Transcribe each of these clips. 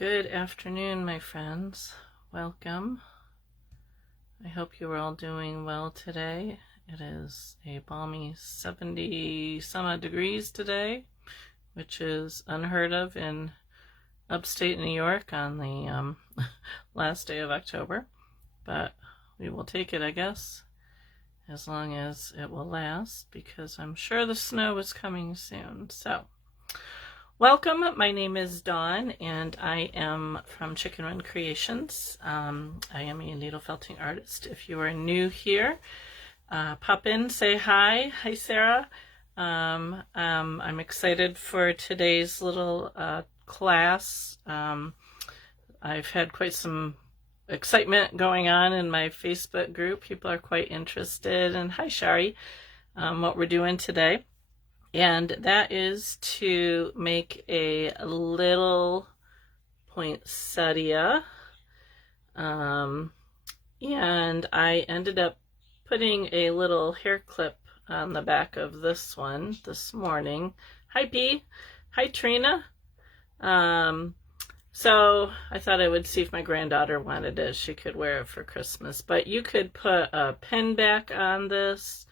Good afternoon, my friends. Welcome. I hope you are all doing well today. It is a balmy 70 some odd degrees today, which is unheard of in upstate New York on the last day of October. But we will take it, I guess, as long as it will last, because I'm sure the snow is coming soon. So welcome, my name is Dawn, and I am from Chicken Run Creations. I am a needle felting artist. If you are new here, pop in, say hi. Hi, Sarah. I'm excited for today's little class. I've had quite some excitement going on in my Facebook group. People are quite interested, and hi, Shari, what we're doing today. And that is to make a little poinsettia. And I ended up putting a little hair clip on the back of this one this morning. Hi, P. Hi, Trina. So I thought I would see if my granddaughter wanted it. She could wear it for Christmas. But you could put a pin back on this.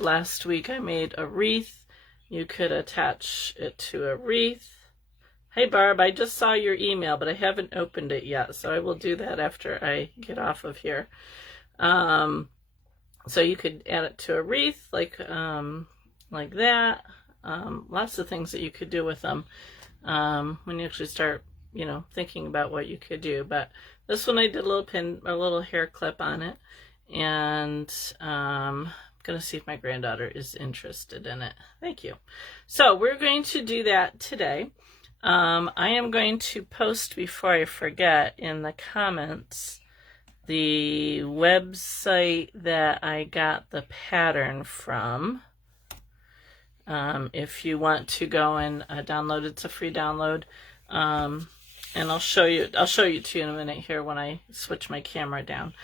Last week I made a wreath. You could attach it to a wreath. Hey Barb, I just saw your email, but I haven't opened it yet, so I will do that after I get off of here. So you could add it to a wreath like that. Lots of things that you could do with them when you actually start, thinking about what you could do. But this one I did a little hair clip on it. And I'm going to see if my granddaughter is interested in it. Thank you. So we're going to do that today. I am going to post, before I forget, in the comments the website that I got the pattern from. If you want to go and download, it's a free download. And I'll show you to you in a minute here when I switch my camera down.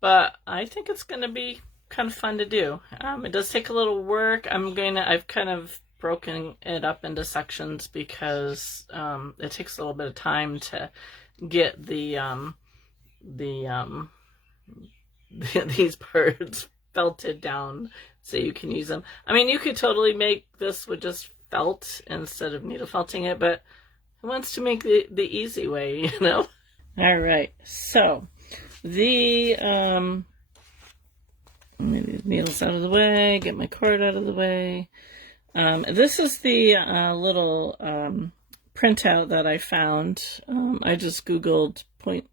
But I think it's going to be kind of fun to do. It does take a little work. I've kind of broken it up into sections because it takes a little bit of time to get these birds felted down so you can use them. I mean, you could totally make this with just felt instead of needle felting it, but who wants to make the easy way, All right, so let me get the needles out of the way, get my cord out of the way. This is the little printout that I found. I just Googled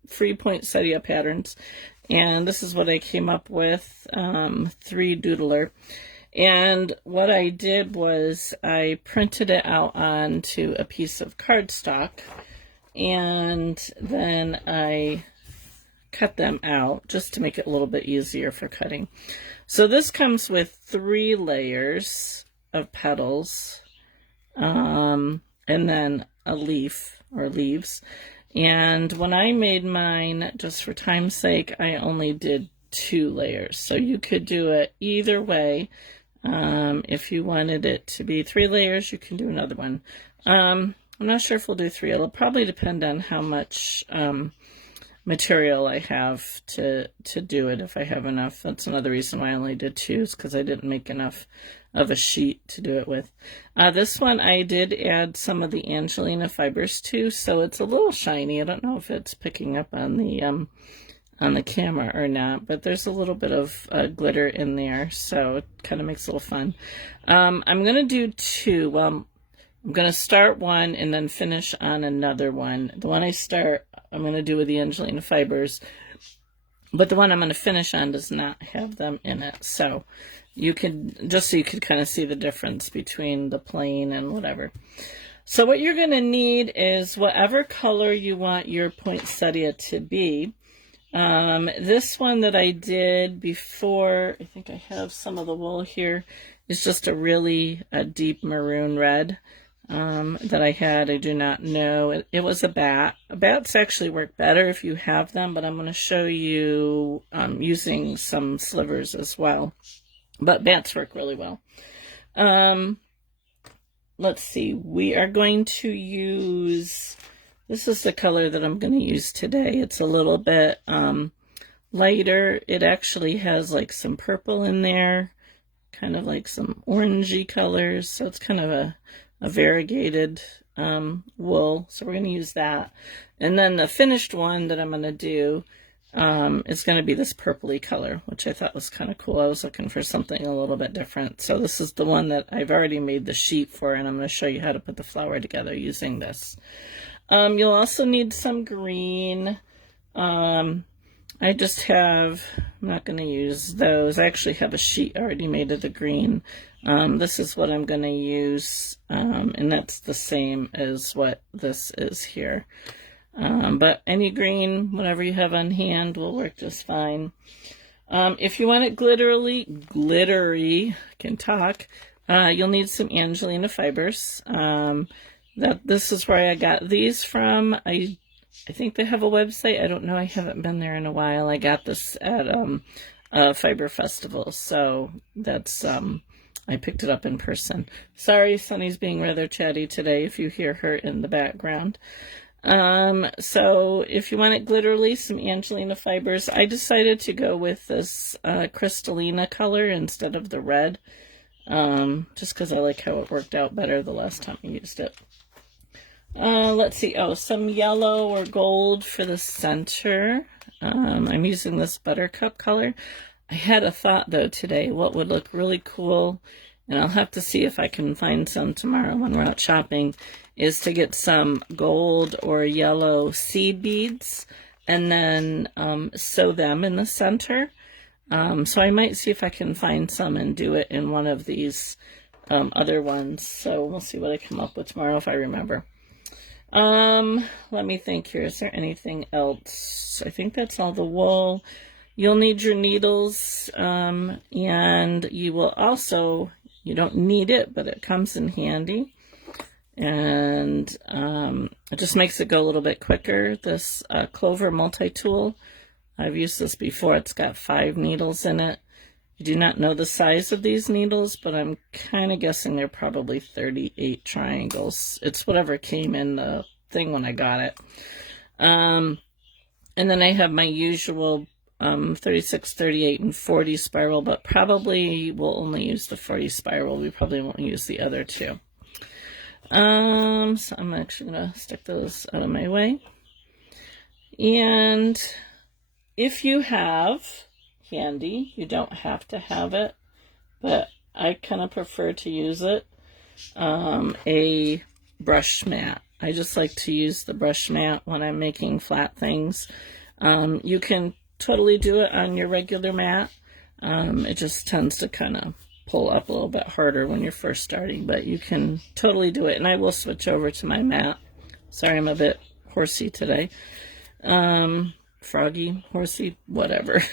free poinsettia patterns, and this is what I came up with, 3-doodler. And what I did was I printed it out onto a piece of cardstock, and then I cut them out just to make it a little bit easier for cutting. So this comes with 3 layers of petals, and then a leaf or leaves. And when I made mine, just for time's sake, I only did 2 layers. So you could do it either way. If you wanted it to be 3 layers, you can do another one. I'm not sure if we'll do 3. It'll probably depend on how much material I have to do it, if I have enough. That's another reason why I only did 2, is because I didn't make enough of a sheet to do it with. This one I did add some of the Angelina fibers to, so it's a little shiny. I don't know if it's picking up on the camera or not, but there's a little bit of glitter in there, so it kind of makes it a little fun. I'm going to do 2. Well, I'm going to start one and then finish on another one. The one I start, I'm going to do with the Angelina fibers, but the one I'm going to finish on does not have them in it. So you can, just so you could kind of see the difference between the plain and whatever. So what you're going to need is whatever color you want your poinsettia to be. This one that I did before, I think I have some of the wool here, is just a really deep maroon red. That I had. I do not know. It was a bat. Bats actually work better if you have them, but I'm going to show you using some slivers as well. But bats work really well. let's see, we are going to use, this is the color that I'm going to use today. It's a little bit lighter. It actually has like some purple in there, kind of like some orangey colors. So it's kind of a variegated wool. So we're going to use that. And then the finished one that I'm going to do is going to be this purpley color, which I thought was kind of cool. I was looking for something a little bit different. So this is the one that I've already made the sheet for, and I'm going to show you how to put the flower together using this. You'll also need some green. I just have, I'm not going to use those. I actually have a sheet already made of the green. This is what I'm going to use, and that's the same as what this is here. But any green, whatever you have on hand, will work just fine. If you want it glittery, you'll need some Angelina fibers. This is where I got these from. I think they have a website. I don't know. I haven't been there in a while. I got this at a fiber festival, so that's I picked it up in person. Sorry, Sunny's being rather chatty today if you hear her in the background. So if you want it glittery, some Angelina fibers. I decided to go with this Crystallina color instead of the red, just because I like how it worked out better the last time I used it. Let's see. Oh, some yellow or gold for the center. I'm using this buttercup color. I had a thought, though, today, what would look really cool, and I'll have to see if I can find some tomorrow when we're out shopping, is to get some gold or yellow seed beads and then sew them in the center. So I might see if I can find some and do it in one of these other ones. So we'll see what I come up with tomorrow if I remember. Let me think here. Is there anything else? I think that's all the wool. You'll need your needles, and you will also, you don't need it, but it comes in handy. And it just makes it go a little bit quicker. This Clover multi-tool, I've used this before. It's got 5 needles in it. I do not know the size of these needles, but I'm kind of guessing they're probably 38 triangles. It's whatever came in the thing when I got it. And then I have my usual 36, 38, and 40 spiral, but probably we'll only use the 40 spiral. We probably won't use the other 2. So I'm actually going to stick those out of my way. And if you have handy, you don't have to have it, but I kind of prefer to use it, a brush mat. I just like to use the brush mat when I'm making flat things. You can totally do it on your regular mat. It just tends to kind of pull up a little bit harder when you're first starting, but you can totally do it. And I will switch over to my mat. Sorry, I'm a bit horsey today. Froggy, horsey, whatever.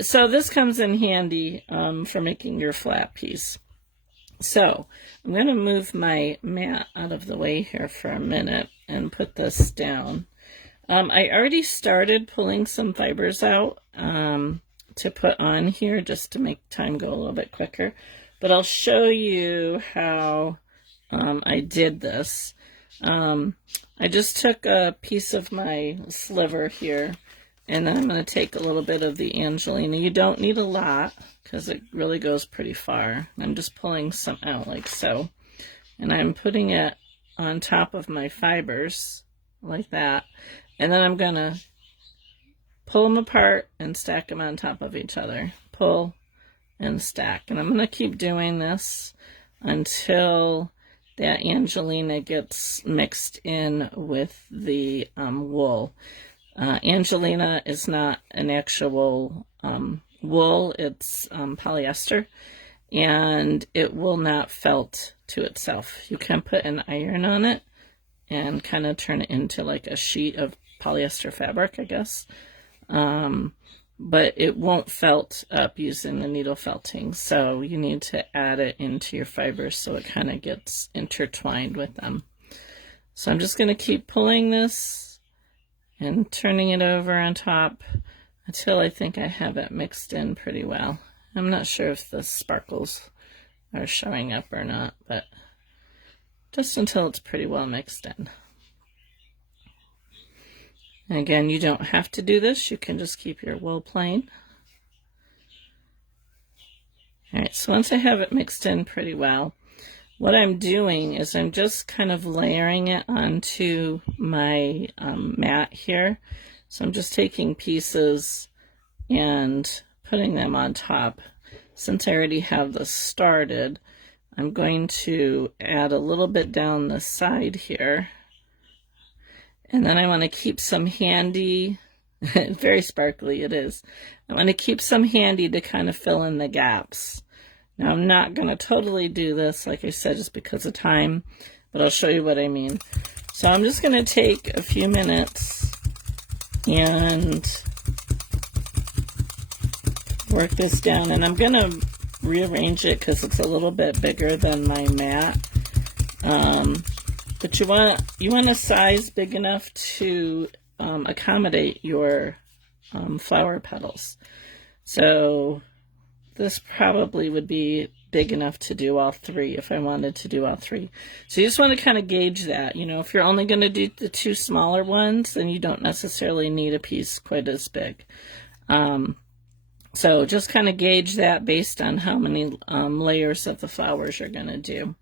So this comes in handy for making your flat piece. So I'm going to move my mat out of the way here for a minute and put this down. I already started pulling some fibers out to put on here just to make time go a little bit quicker. But I'll show you how I did this. I just took a piece of my sliver here, and then I'm going to take a little bit of the Angelina. You don't need a lot because it really goes pretty far. I'm just pulling some out like so. And I'm putting it on top of my fibers like that. And then I'm going to pull them apart and stack them on top of each other. Pull and stack. And I'm going to keep doing this until that Angelina gets mixed in with the wool. Angelina is not an actual wool, it's polyester, and it will not felt to itself. You can put an iron on it and kind of turn it into like a sheet of polyester fabric, I guess. But it won't felt up using the needle felting, so you need to add it into your fibers so it kind of gets intertwined with them. So I'm just going to keep pulling this and turning it over on top until I think I have it mixed in pretty well. I'm not sure if the sparkles are showing up or not, but just until it's pretty well mixed in. And again, you don't have to do this. You can just keep your wool plain. All right, so once I have it mixed in pretty well, what I'm doing is I'm just kind of layering it onto my mat here. So I'm just taking pieces and putting them on top. Since I already have this started, I'm going to add a little bit down the side here. And then I want to keep some handy, very sparkly it is. I want to keep some handy to kind of fill in the gaps. Now I'm not going to totally do this, like I said, just because of time, but I'll show you what I mean. So I'm just going to take a few minutes and work this down, and I'm going to rearrange it because it's a little bit bigger than my mat. But you want a size big enough to accommodate your flower petals. So this probably would be big enough to do all three if I wanted to do all three. So you just want to kind of gauge that. You know, if you're only going to do the two smaller ones, then you don't necessarily need a piece quite as big. So just kind of gauge that based on how many layers of the flowers you're going to do.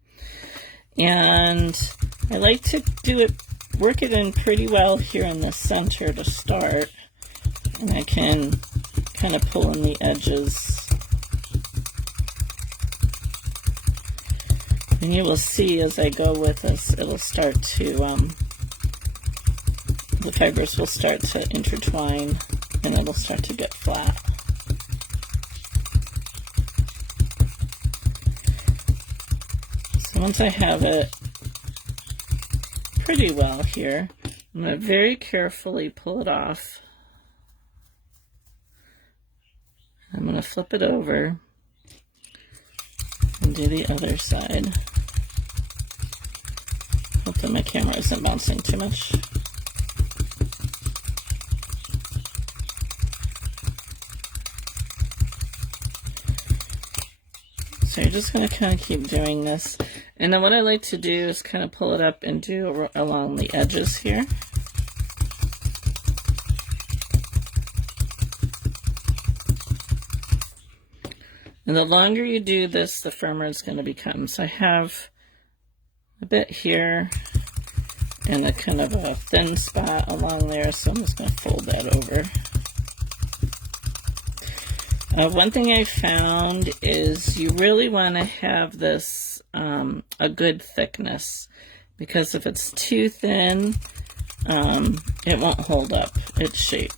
And I like to work it in pretty well here in the center to start. And I can kind of pull in the edges. And you will see as I go with this, it'll start to, the fibers will start to intertwine and it'll start to get flat. So once I have it pretty well here, I'm going to very carefully pull it off. I'm going to flip it over and do the other side. Hope that my camera isn't bouncing too much. So you're just going to kind of keep doing this. And then what I like to do is kind of pull it up and do along the edges here. And the longer you do this, the firmer it's going to become. So I have a bit here and a kind of a thin spot along there, so I'm just going to fold that over. One thing I found is you really want to have this a good thickness, because if it's too thin, it won't hold up its shape.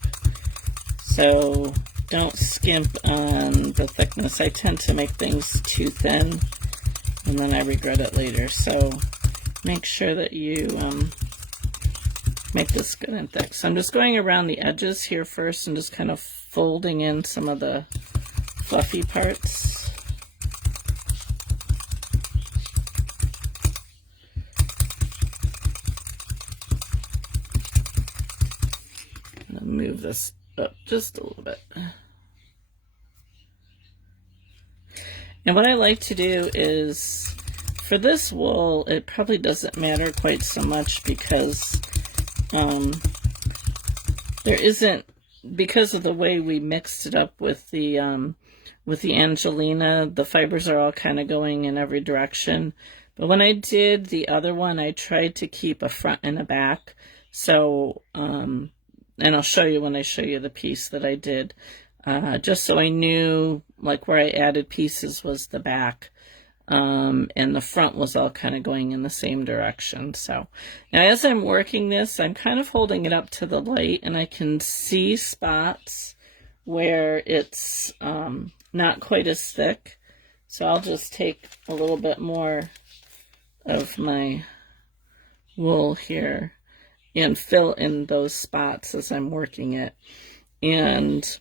So don't skimp on the thickness. I tend to make things too thin and then I regret it later. So make sure that you make this good and thick. So I'm just going around the edges here first and just kind of folding in some of the fluffy parts. I'm going to move this up just a little bit. And what I like to do is, for this wool, it probably doesn't matter quite so much because there isn't, because of the way we mixed it up with the Angelina, the fibers are all kind of going in every direction. But when I did the other one, I tried to keep a front and a back. So, and I'll show you when I show you the piece that I did, just so I knew like where I added pieces was the back, and the front was all kind of going in the same direction. So now as I'm working this, I'm kind of holding it up to the light and I can see spots where it's not quite as thick. So I'll just take a little bit more of my wool here and fill in those spots as I'm working it. And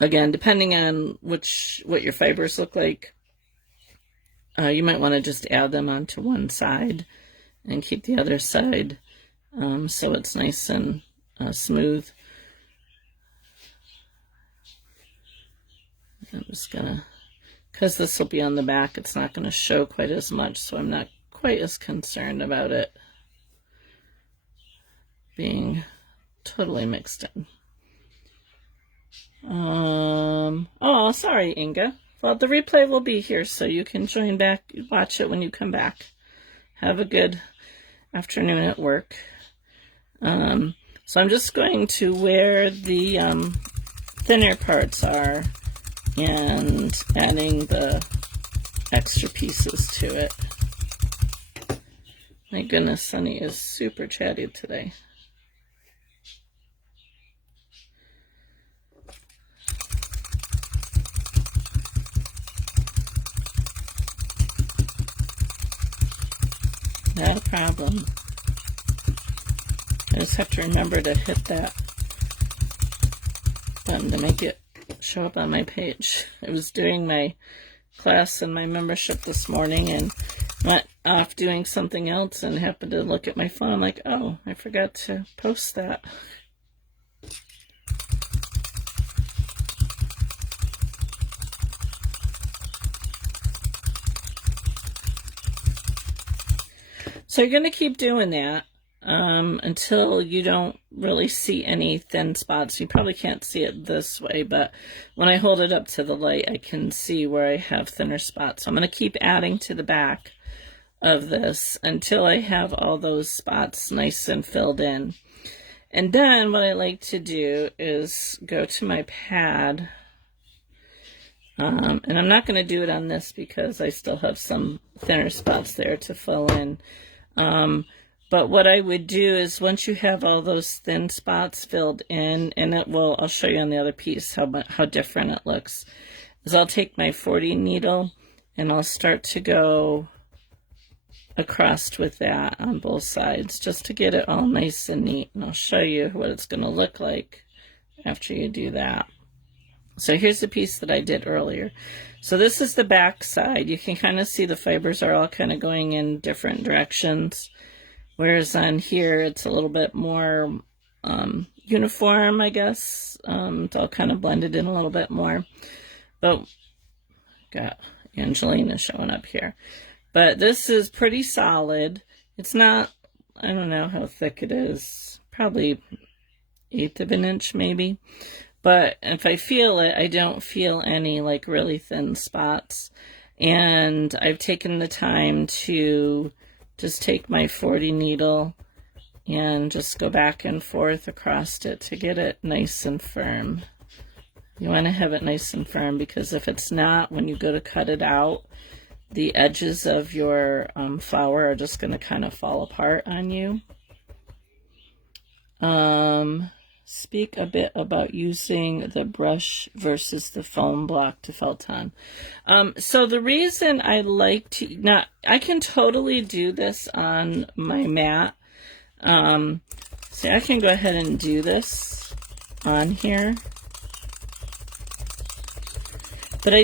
again, depending on what your fibers look like, you might want to just add them onto one side and keep the other side so it's nice and smooth. I'm just gonna because this will be on the back, it's not going to show quite as much, so I'm not quite as concerned about it being totally mixed in. Oh, sorry, Inga. Well, the replay will be here, so you can join back, watch it when you come back. Have a good afternoon at work. So I'm just going to where the thinner parts are and adding the extra pieces to it. My goodness, Sunny is super chatty today. Not a problem. I just have to remember to hit that button to make it show up on my page. I was doing my class and my membership this morning and went off doing something else and happened to look at my phone. I'm like, oh, I forgot to post that. So you're going to keep doing that until you don't really see any thin spots. You probably can't see it this way, but when I hold it up to the light, I can see where I have thinner spots. So I'm going to keep adding to the back of this until I have all those spots nice and filled in. And then what I like to do is go to my pad. And I'm not going to do it on this because I still have some thinner spots there to fill in. But what I would do is once you have all those thin spots filled in, and it will, I'll show you on the other piece how different it looks, is I'll take my 40 needle and I'll start to go across with that on both sides just to get it all nice and neat. And I'll show you what it's going to look like after you do that. So here's the piece that I did earlier. So this is the back side. You can kind of see the fibers are all kind of going in different directions. Whereas on here, it's a little bit more uniform, I guess. It's all kind of blended in a little bit more. But got Angelina showing up here. But this is pretty solid. It's not, I don't know how thick it is. Probably 1/8 of an inch maybe. But if I feel it, I don't feel any like really thin spots. And I've taken the time to just take my 40 needle and just go back and forth across it to get it nice and firm. You want to have it nice and firm because if it's not, when you go to cut it out, the edges of your flower are just going to kind of fall apart on you. Speak a bit about using the brush versus the foam block to felt on. So the reason I like to, now I can totally do this on my mat. See, I can go ahead and do this on here. But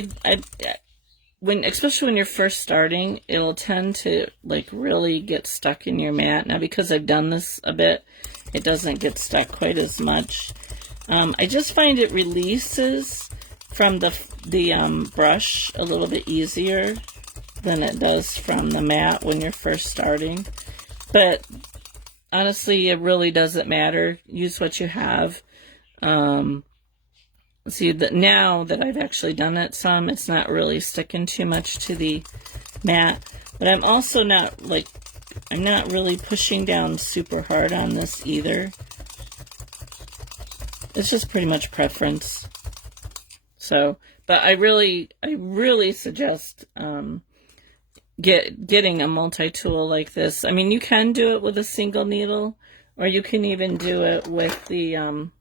especially when you're first starting, it'll tend to like really get stuck in your mat. Now because I've done this a bit, it doesn't get stuck quite as much. I just find it releases from the brush a little bit easier than it does from the mat when you're first starting. But honestly, it really doesn't matter. Use what you have. See, that now that I've actually done it some, it's not really sticking too much to the mat. But I'm also not like, I'm not really pushing down super hard on this either. It's just pretty much preference. So, but I really suggest getting a multi-tool like this. I mean, you can do it with a single needle, or you can even do it with the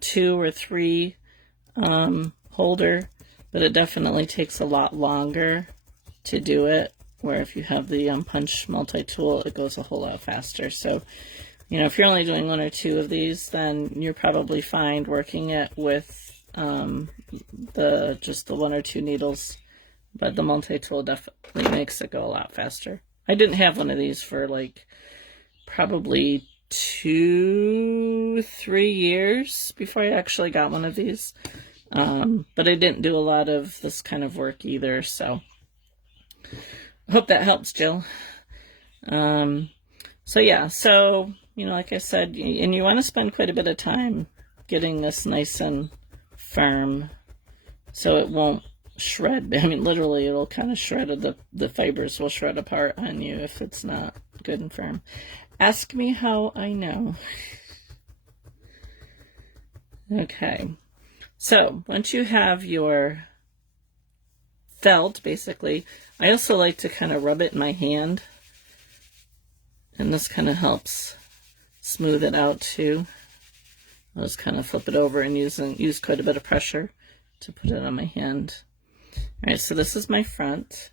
2 or 3 holder, but it definitely takes a lot longer to do it. Where if you have the punch multi-tool, it goes a whole lot faster. So, you know, if you're only doing 1 or 2 of these, then you're probably fine working it with just the 1 or 2 needles. But the multi-tool definitely makes it go a lot faster. I didn't have one of these for like probably 2-3 years before I actually got one of these. But I didn't do a lot of this kind of work either, so I hope that helps, Jill. So yeah, so, like I said, and you want to spend quite a bit of time getting this nice and firm so it won't shred. I mean, literally, it'll kind of shred, the fibers will shred apart on you if it's not good and firm. Ask me how I know. Okay, so once you have your felt, basically, I also like to kind of rub it in my hand. And this kind of helps smooth it out too. I'll just kind of flip it over and use quite a bit of pressure to put it on my hand. All right, so this is my front.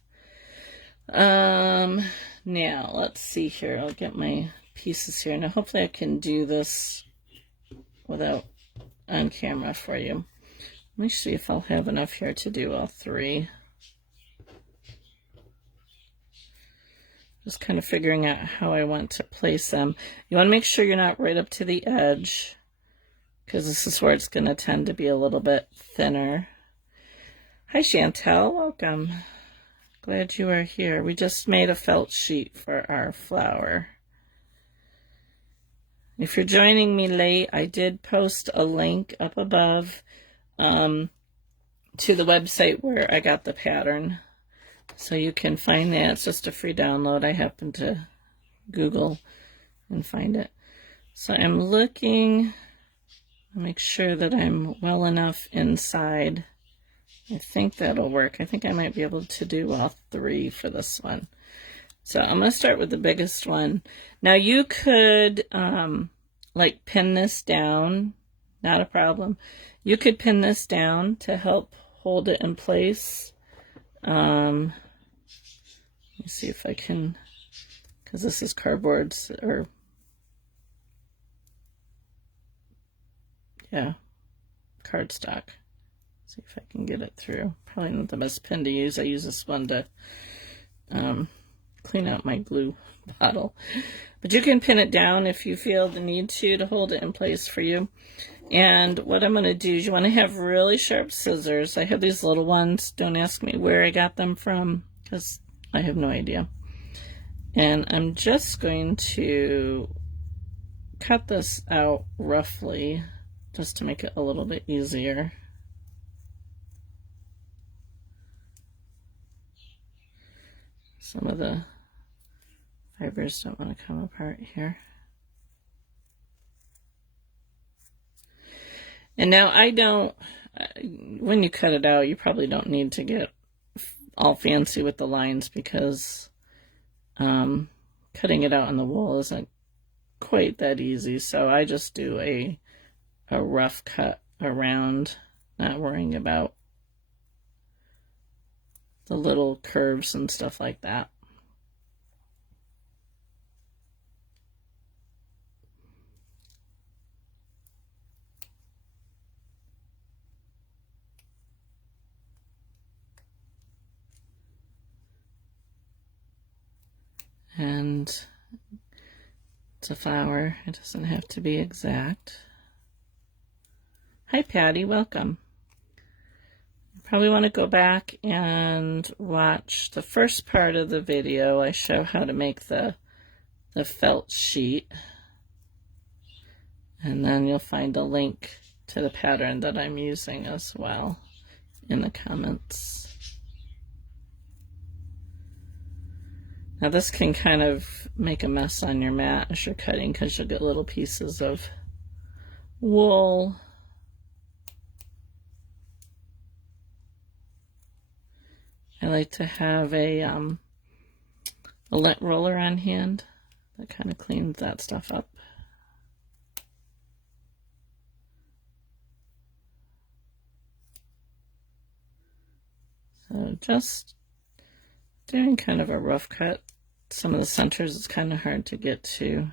Now let's see here. I'll get my pieces here. Now hopefully I can do this without on camera for you. Let me see if I'll have enough here to do all three. Just kind of figuring out how I want to place them. You want to make sure you're not right up to the edge, because this is where it's going to tend to be a little bit thinner. Hi, Chantel. Welcome. Glad you are here. We just made a felt sheet for our flower. If you're joining me late, I did post a link up above to the website where I got the pattern. So you can find that. It's just a free download. I happened to Google and find it. So I'm looking to make sure that I'm well enough inside. I think that'll work. I think I might be able to do all three for this one. So I'm going to start with the biggest one. Now you could like pin this down. Not a problem. You could pin this down to help hold it in place. Let me see if I can, because this is cardboard, or, yeah, cardstock. See if I can get it through. Probably not the best pin to use. I use this one to clean out my glue bottle. But you can pin it down if you feel the need to hold it in place for you. And what I'm going to do is you want to have really sharp scissors. I have these little ones. Don't ask me where I got them from, because I have no idea. And I'm just going to cut this out roughly, just to make it a little bit easier. Some of the fibers don't want to come apart here. And now I don't, when you cut it out, you probably don't need to get all fancy with the lines, because cutting it out on the wool isn't quite that easy. So I just do a rough cut around, not worrying about the little curves and stuff like that. And it's a flower. It doesn't have to be exact. Hi, Patty. Welcome. You probably want to go back and watch the first part of the video. I show how to make the felt sheet. And then you'll find a link to the pattern that I'm using as well in the comments. Now this can kind of make a mess on your mat as you're cutting, because you'll get little pieces of wool. I like to have a lint roller on hand that kind of cleans that stuff up. So just doing kind of a rough cut. Some of the centers is kind of hard to get to.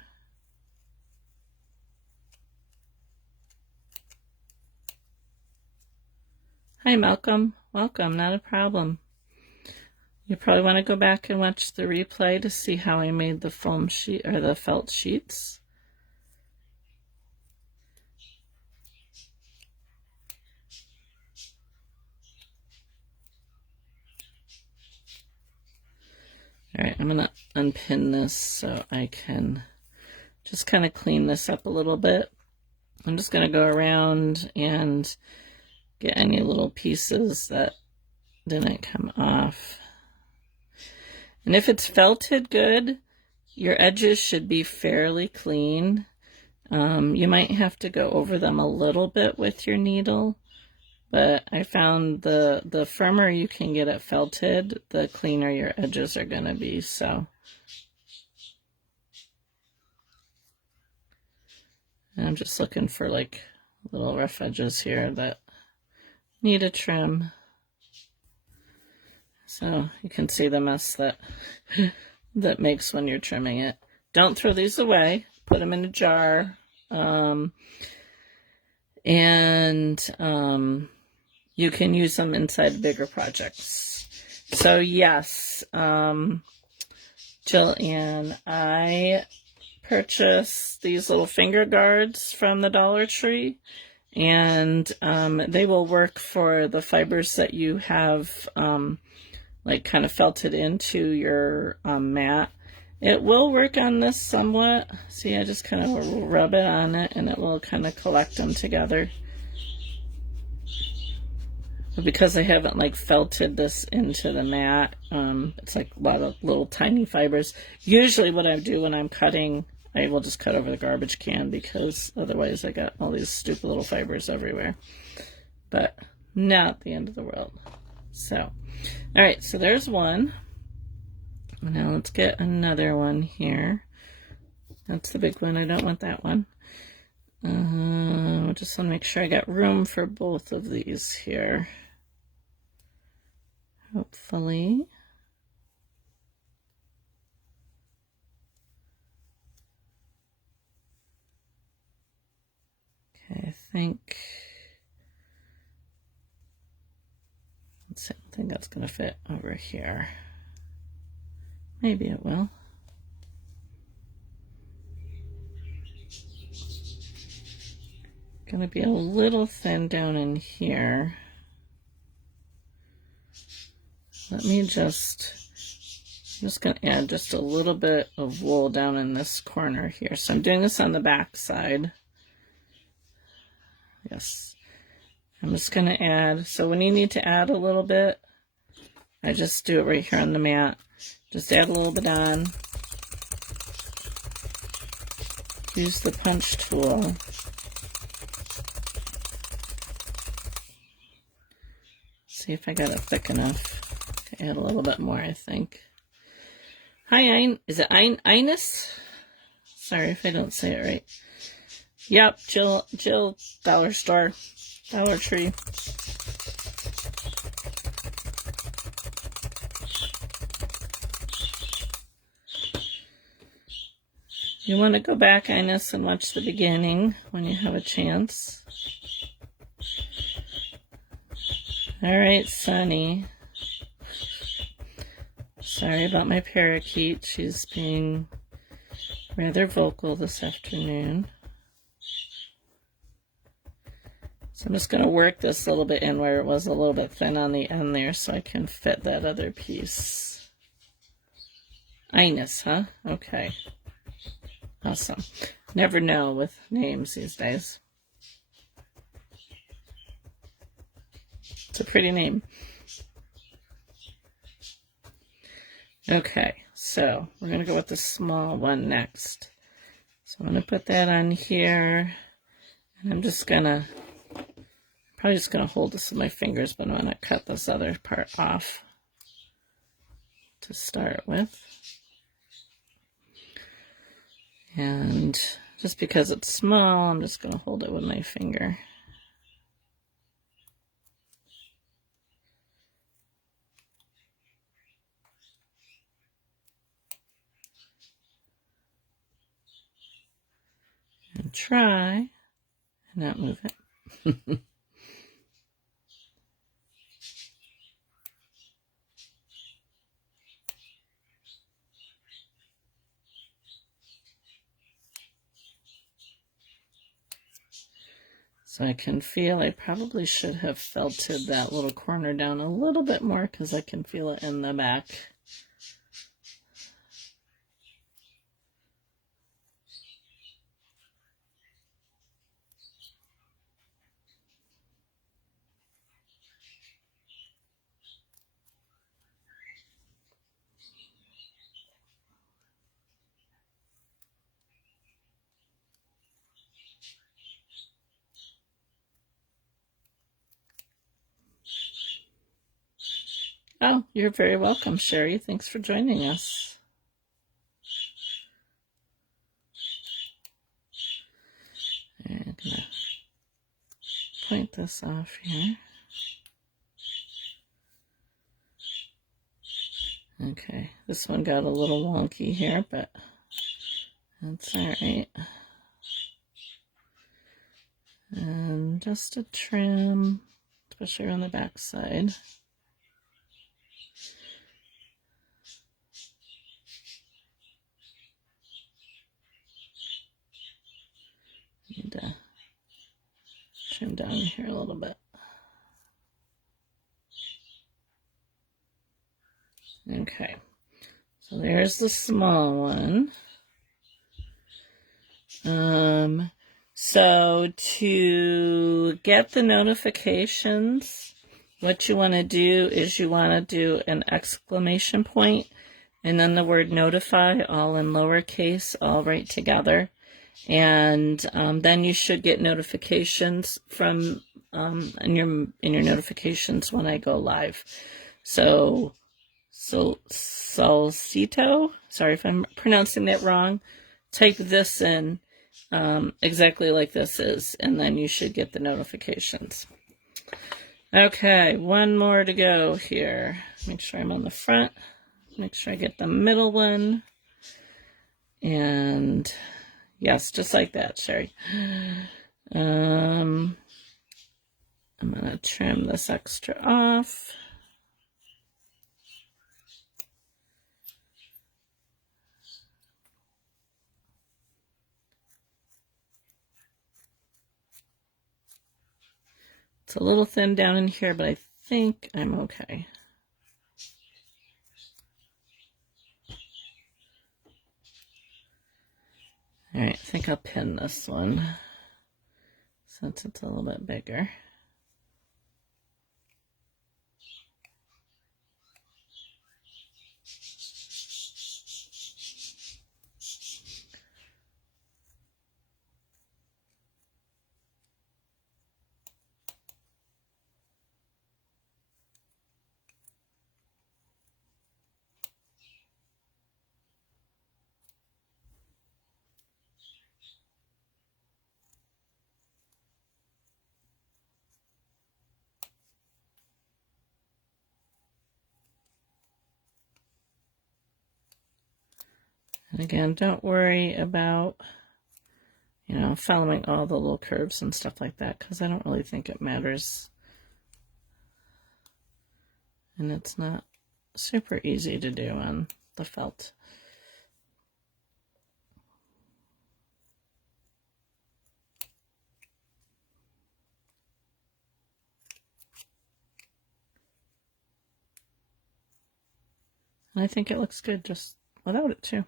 Hi, Malcolm. Welcome. Not a problem. You probably want to go back and watch the replay to see how I made the foam sheet or the felt sheets. I'm going to unpin this so I can just kind of clean this up a little bit. I'm just going to go around and get any little pieces that didn't come off. And if it's felted good, your edges should be fairly clean. You might have to go over them a little bit with your needle, but I found the firmer you can get it felted, the cleaner your edges are going to be. So and I'm just looking for like little rough edges here that need a trim. So you can see the mess that that makes when you're trimming it. Don't throw these away. Put them in a jar. You can use them inside bigger projects. So yes, Jillian, I purchased these little finger guards from the Dollar Tree, and they will work for the fibers that you have like kind of felted into your mat. It will work on this somewhat. See, I just kind of rub it on it and it will kind of collect them together. But because I haven't like felted this into the mat, it's like a lot of little tiny fibers. Usually what I do when I'm cutting, I will just cut over the garbage can because otherwise I got all these stupid little fibers everywhere. But not the end of the world. So, all right, so there's one. Now let's get another one here. That's the big one. I don't want that one. Just want to make sure I got room for both of these here. Hopefully. Okay, I think I think that's going to fit over here. Maybe it will. Going to be a little thin down in here. Let me I'm just going to add just a little bit of wool down in this corner here. So I'm doing this on the back side. Yes. I'm just going to add, so when you need to add a little bit, I just do it right here on the mat. Just add a little bit on. Use the punch tool. See if I got it thick enough. Add a little bit more, I think. Hi, is it Ines? Sorry if I don't say it right. Yep, Jill, Dollar Store, Dollar Tree. You want to go back, Ines, and watch the beginning when you have a chance. All right, Sunny. Sorry about my parakeet. She's being rather vocal this afternoon. So I'm just going to work this a little bit in where it was a little bit thin on the end there so I can fit that other piece. Ines, huh? Okay. Awesome. Never know with names these days. It's a pretty name. Okay, so we're going to go with the small one next. So I'm going to put that on here. And I'm just going to, probably just going to hold this with my fingers, but I'm going to cut this other part off to start with. And just because it's small, I'm just going to hold it with my finger. And try and not move it. So I can feel, I probably should have felted that little corner down a little bit more because I can feel it in the back. Oh, you're very welcome, Sherry. Thanks for joining us. I'm going to point this off here. Okay, this one got a little wonky here, but that's all right. And just a trim, especially on the back side. Need to trim down here a little bit. Okay, so there's the small one. So to get the notifications, what you want to do is you want to do an exclamation point and then the word notify, all in lowercase, all right together. And then you should get notifications from in your notifications when I go live. So Solcito, sorry if I'm pronouncing that wrong, type this in exactly like this is, and then you should get the notifications. Okay, one more to go here. Make sure I'm on the front. Make sure I get the middle one. And yes, just like that, Sherry. I'm going to trim this extra off. It's a little thin down in here, but I think I'm okay. All right, I think I'll pin this one since it's a little bit bigger. And again, don't worry about, following all the little curves and stuff like that, because I don't really think it matters. And it's not super easy to do on the felt. And I think it looks good just without it too.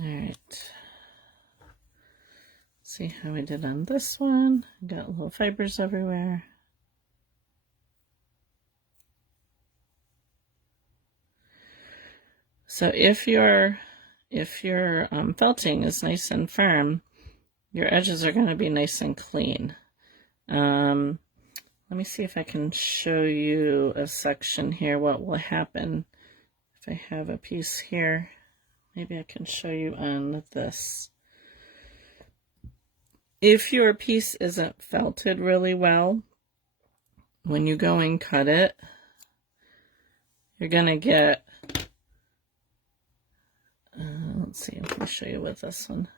All right. See how we did on this one. Got little fibers everywhere. So if your felting is nice and firm, your edges are going to be nice and clean. Let me see if I can show you a section here, what will happen if I have a piece here. Maybe I can show you on this. If your piece isn't felted really well, when you go and cut it, you're going to get, let's see, let me show you with this one.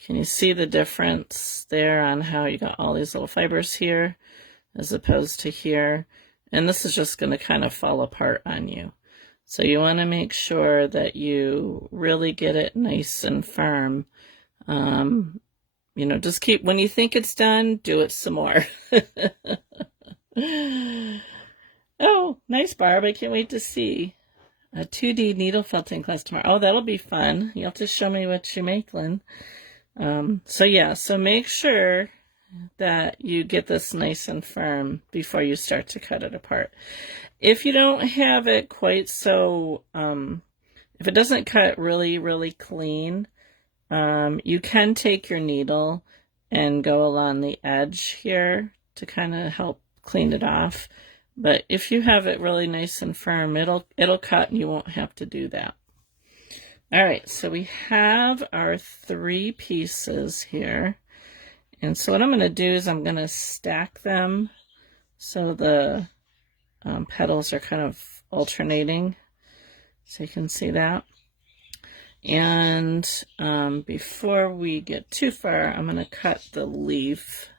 Can you see the difference there on how you got all these little fibers here as opposed to here? And this is just going to kind of fall apart on you. So you want to make sure that you really get it nice and firm. Just keep, when you think it's done, do it some more. Oh, nice, Barb. I can't wait to see a 2D needle felting class tomorrow. Oh, that'll be fun. You'll have to show me what you make, Lynn. So yeah, so make sure that you get this nice and firm before you start to cut it apart. If you don't have it quite so, if it doesn't cut really, really clean, you can take your needle and go along the edge here to kind of help clean it off. But if you have it really nice and firm, it'll cut and you won't have to do that. All right, so we have our 3 pieces here. And so what I'm going to do is I'm going to stack them so the petals are kind of alternating. So you can see that. And before we get too far, I'm going to cut the leaf.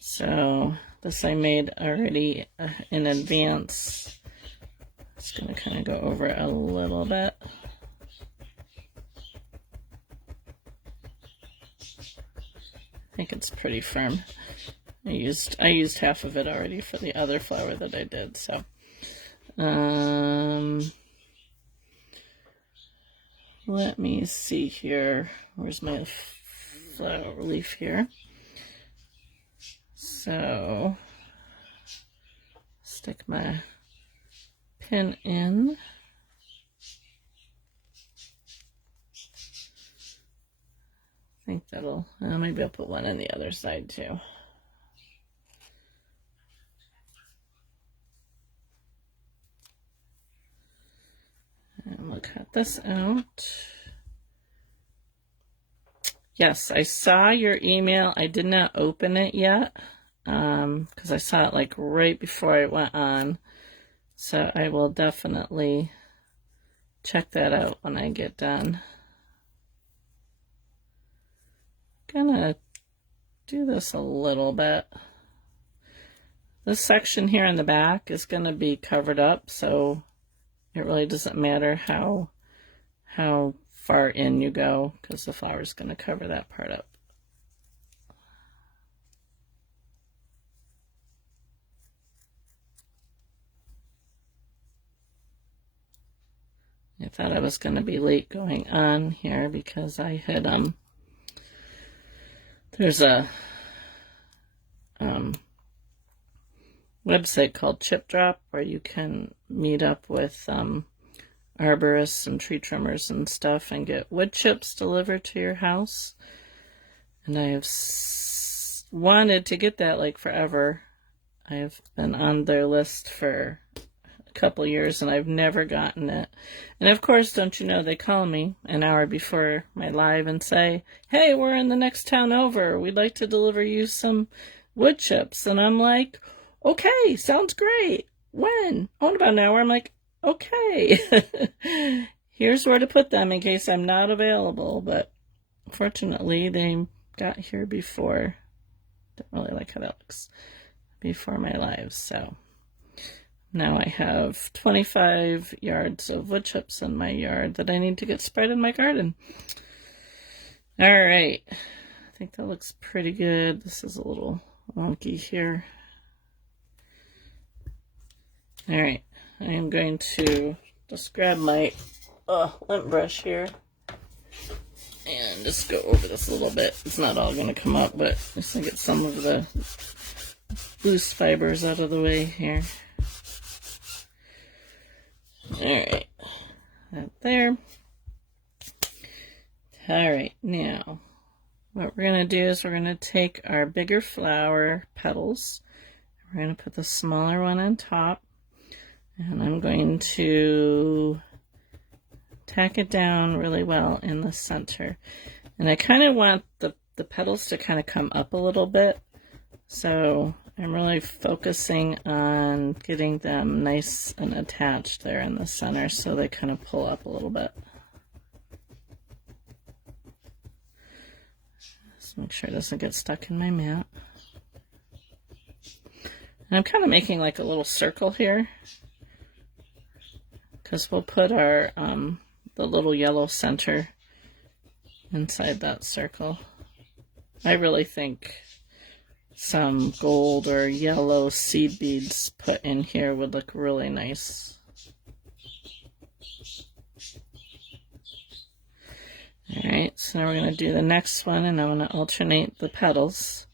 So this I made already in advance. Just going to kind of go over it a little bit. I think it's pretty firm. I used half of it already for the other flower that I did. So let me see here. Where's my flower leaf here? So stick my pin in. I think that'll, maybe I'll put one on the other side too. And we'll cut this out. Yes, I saw your email. I did not open it yet because I saw it like right before I went on. So I will definitely check that out when I get done. Gonna do this a little bit. This section here in the back is gonna be covered up, so it really doesn't matter how far in you go, because the flower is gonna cover that part up. I thought I was gonna be late going on here because I had there's a website called Chip Drop where you can meet up with arborists and tree trimmers and stuff and get wood chips delivered to your house. And I have wanted to get that like forever. I have been on their list for a couple years and I've never gotten it. And of course, don't you know, they call me an hour before my live and say, hey, we're in the next town over. We'd like to deliver you some wood chips. And I'm like, okay, sounds great. When? Oh, in about an hour. I'm like, okay. Here's where to put them in case I'm not available. But fortunately, they got here before. Don't really like how that looks. Before my live, so now I have 25 yards of wood chips in my yard that I need to get spread in my garden. All right, I think that looks pretty good. This is a little wonky here. All right, I am going to just grab my lint brush here and just go over this a little bit. It's not all going to come up, but just to get some of the loose fibers out of the way here. Alright, that there. Alright, now what we're going to do is we're going to take our bigger flower petals. We're going to put the smaller one on top. And I'm going to tack it down really well in the center. And I kind of want the petals to kind of come up a little bit. So I'm really focusing on getting them nice and attached there in the center so they kind of pull up a little bit. Just make sure it doesn't get stuck in my mat. And I'm kind of making like a little circle here because we'll put our the little yellow center inside that circle. I really think some gold or yellow seed beads put in here would look really nice. Alright, so so now we're going to do the next one, and I'm going to alternate the petals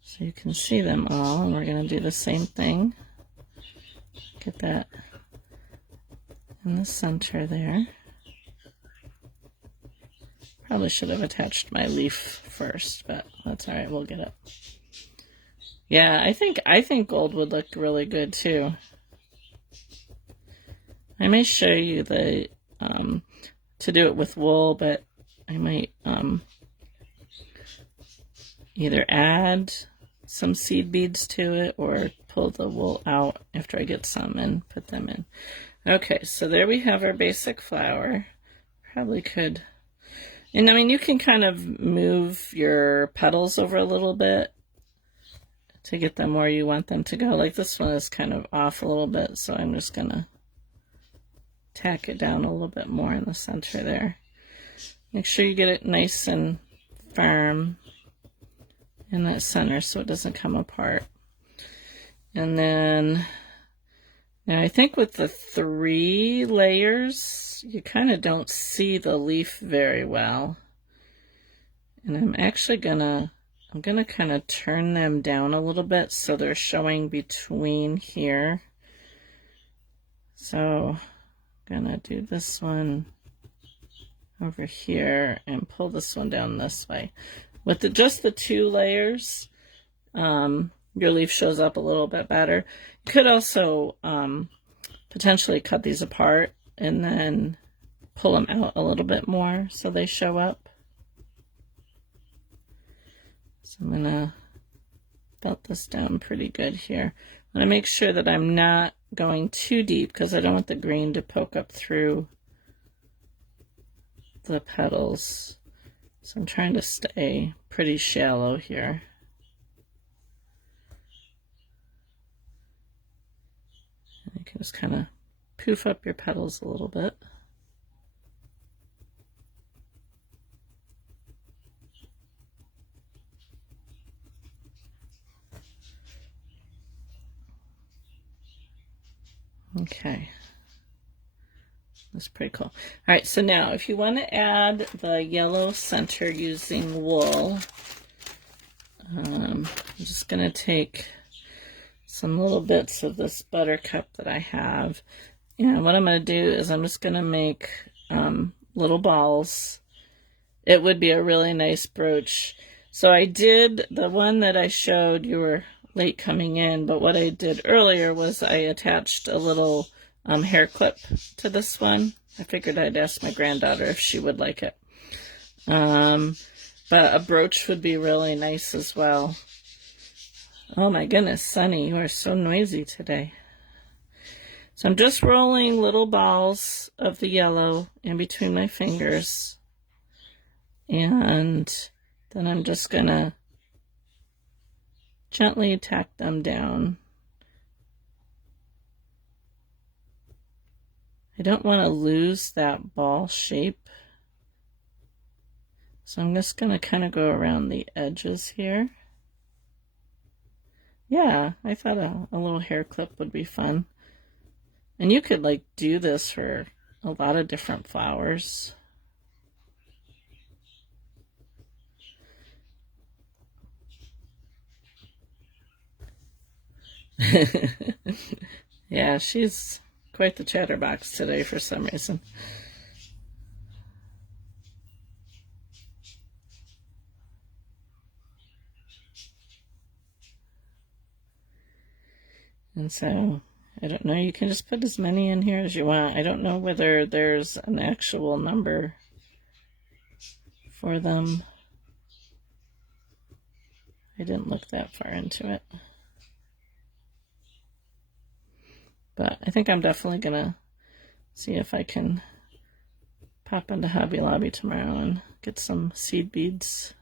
so you can see them all, and we're going to do the same thing. Get that in the center there. Probably should have attached my leaf first, but that's all right, we'll get it. Yeah, I think gold would look really good too. I may show you the to do it with wool, but I might either add some seed beads to it or pull the wool out after I get some and put them in. Okay, so there we have our basic flower. Probably could, and I mean, you can kind of move your petals over a little bit to get them where you want them to go. Like this one is kind of off a little bit, so I'm just gonna tack it down a little bit more in the center there. Make sure you get it nice and firm in that center so it doesn't come apart. And then now I think with the 3 layers, you kind of don't see the leaf very well. And I'm actually gonna kind of turn them down a little bit so they're showing between here. So I'm gonna do this one over here and pull this one down this way. With just the 2 layers, your leaf shows up a little bit better. You could also potentially cut these apart and then pull them out a little bit more so they show up. So I'm gonna belt this down pretty good here. I'm gonna make sure that I'm not going too deep because I don't want the green to poke up through the petals. So I'm trying to stay pretty shallow here. And you can just kind of poof up your petals a little bit. Okay, that's pretty cool. All right, so now if you want to add the yellow center using wool, I'm just going to take some little bits of this buttercup that I have, and what I'm going to do is I'm just going to make little balls. It would be a really nice brooch. So I did the one that I showed, you were late coming in, but what I did earlier was I attached a little hair clip to this one. I figured I'd ask my granddaughter if she would like it. But a brooch would be really nice as well. Oh my goodness, Sunny, you are so noisy today. So I'm just rolling little balls of the yellow in between my fingers, and then I'm just gonna gently tack them down. I don't want to lose that ball shape, so I'm just going to kind of go around the edges here. Yeah, I thought a little hair clip would be fun. And you could like do this for a lot of different flowers. Yeah, she's quite the chatterbox today for some reason. And so, I don't know, you can just put as many in here as you want. I don't know whether there's an actual number for them. I didn't look that far into it. But I think I'm definitely gonna see if I can pop into Hobby Lobby tomorrow and get some seed beads.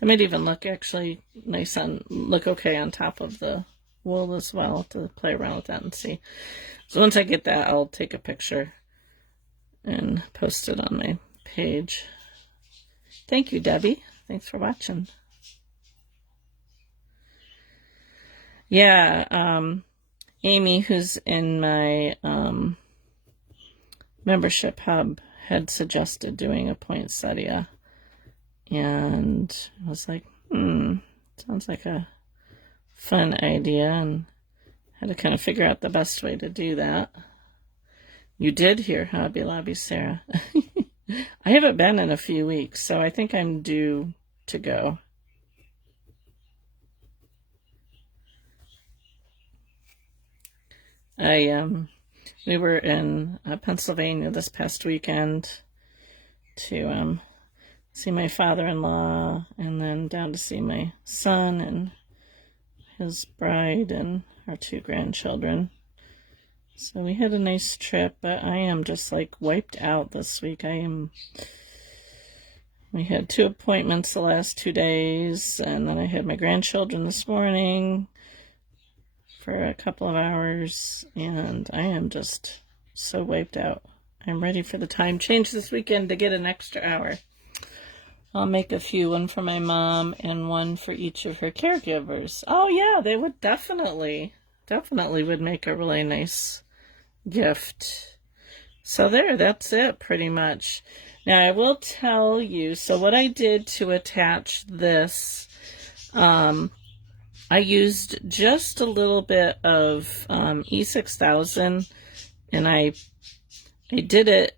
They might even look actually nice look okay on top of the wool as well, to play around with that and see. So once I get that, I'll take a picture and post it on my page. Thank you, Debbie. Thanks for watching. Yeah, Amy, who's in my membership hub, had suggested doing a poinsettia. And I was like, sounds like a fun idea, and had to kind of figure out the best way to do that. You did hear Hobby Lobby, Sarah. I haven't been in a few weeks, so I think I'm due to go. We were in Pennsylvania this past weekend to see my father-in-law, and then down to see my son and his bride and our 2 grandchildren. So we had a nice trip, but I am just like wiped out this week. We had 2 appointments the last 2 days, and then I had my grandchildren this morning for a couple of hours, and I am just so wiped out. I'm ready for the time change this weekend to get an extra hour. I'll make a few, one for my mom and one for each of her caregivers. Oh yeah, they would definitely would make a really nice gift. So there, that's it pretty much. Now I will tell you, so what I did to attach this, I used just a little bit of E6000, and I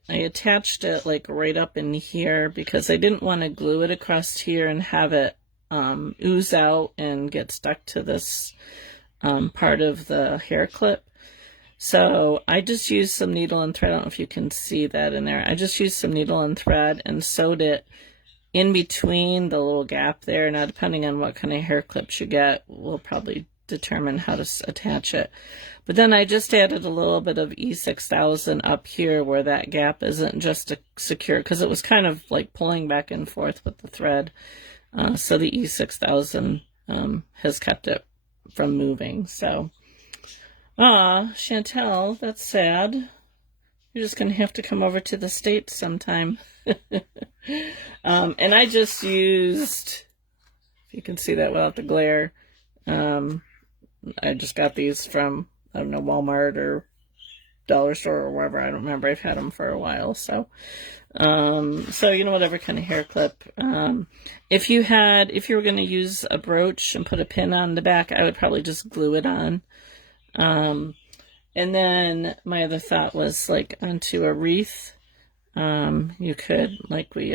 attached it like right up in here because I didn't want to glue it across here and have it ooze out and get stuck to this part of the hair clip. So I just used some needle and thread. I don't know if you can see that in there. I just used some needle and thread and sewed it in between the little gap there. Now, depending on what kind of hair clips you get, we'll probably determine how to attach it. But then I just added a little bit of E6000 up here where that gap isn't just secure, because it was kind of like pulling back and forth with the thread. So the E6000 has kept it from moving. So, Chantel, that's sad. You're just going to have to come over to the States sometime. And I just used, if you can see that without the glare, I just got these from, I don't know, Walmart or Dollar Store or wherever. I don't remember. I've had them for a while. So, whatever kind of hair clip. If you were going to use a brooch and put a pin on the back, I would probably just glue it on. And then my other thought was like onto a wreath. You could, like we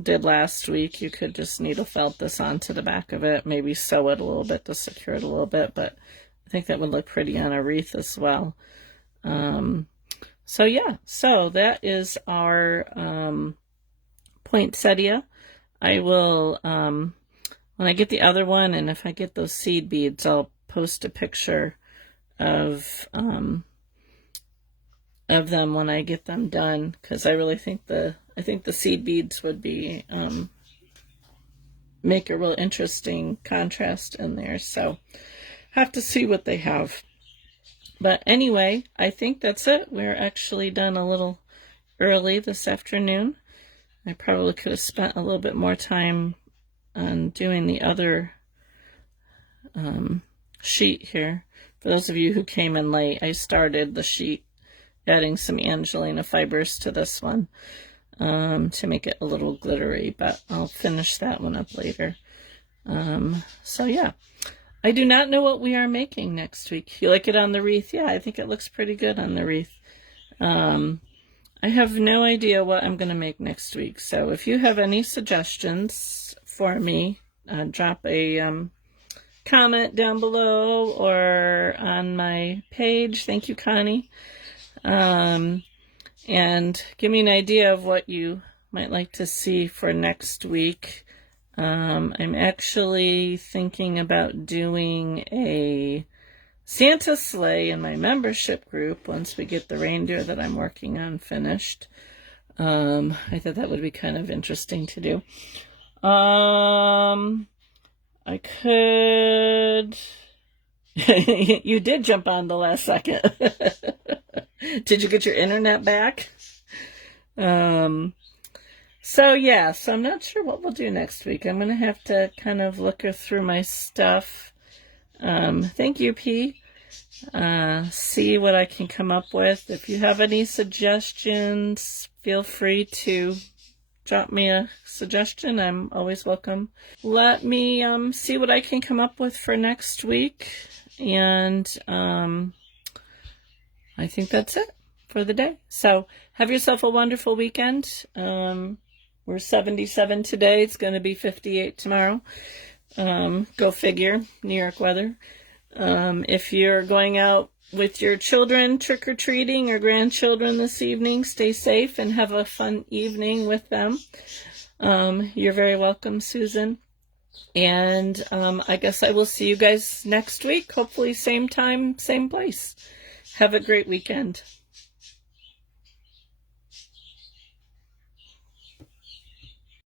did last week, you could just needle felt this onto the back of it, maybe sew it a little bit to secure it a little bit, but I think that would look pretty on a wreath as well. So yeah, so that is our poinsettia. I will, when I get the other one, and if I get those seed beads, I'll post a picture of them when I get them done, because I really think the seed beads would be make a real interesting contrast in there. So have to see what they have. But anyway, I think that's it. We're actually done a little early this afternoon. I probably could have spent a little bit more time on doing the other sheet here. For those of you who came in late, I started the sheet adding some Angelina fibers to this one to make it a little glittery, but I'll finish that one up later. So yeah, I do not know what we are making next week. You like it on the wreath? Yeah, I think it looks pretty good on the wreath. I have no idea what I'm going to make next week, so if you have any suggestions for me, drop a comment down below or on my page. Thank you, Connie. And give me an idea of what you might like to see for next week. I'm actually thinking about doing a Santa sleigh in my membership group once we get the reindeer that I'm working on finished. I thought that would be kind of interesting to do. I could... You did jump on the last second. Did you get your internet back? So yeah, so I'm not sure what we'll do next week. I'm going to have to kind of look through my stuff. Thank you, P. see what I can come up with. If you have any suggestions, feel free to drop me a suggestion. I'm always welcome. Let me see what I can come up with for next week. And I think that's it for the day. So have yourself a wonderful weekend. We're 77 today. It's going to be 58 tomorrow. Go figure, New York weather. If you're going out with your children trick-or-treating or grandchildren this evening, stay safe and have a fun evening with them. You're very welcome, Susan. And I guess I will see you guys next week. Hopefully same time, same place. Have a great weekend.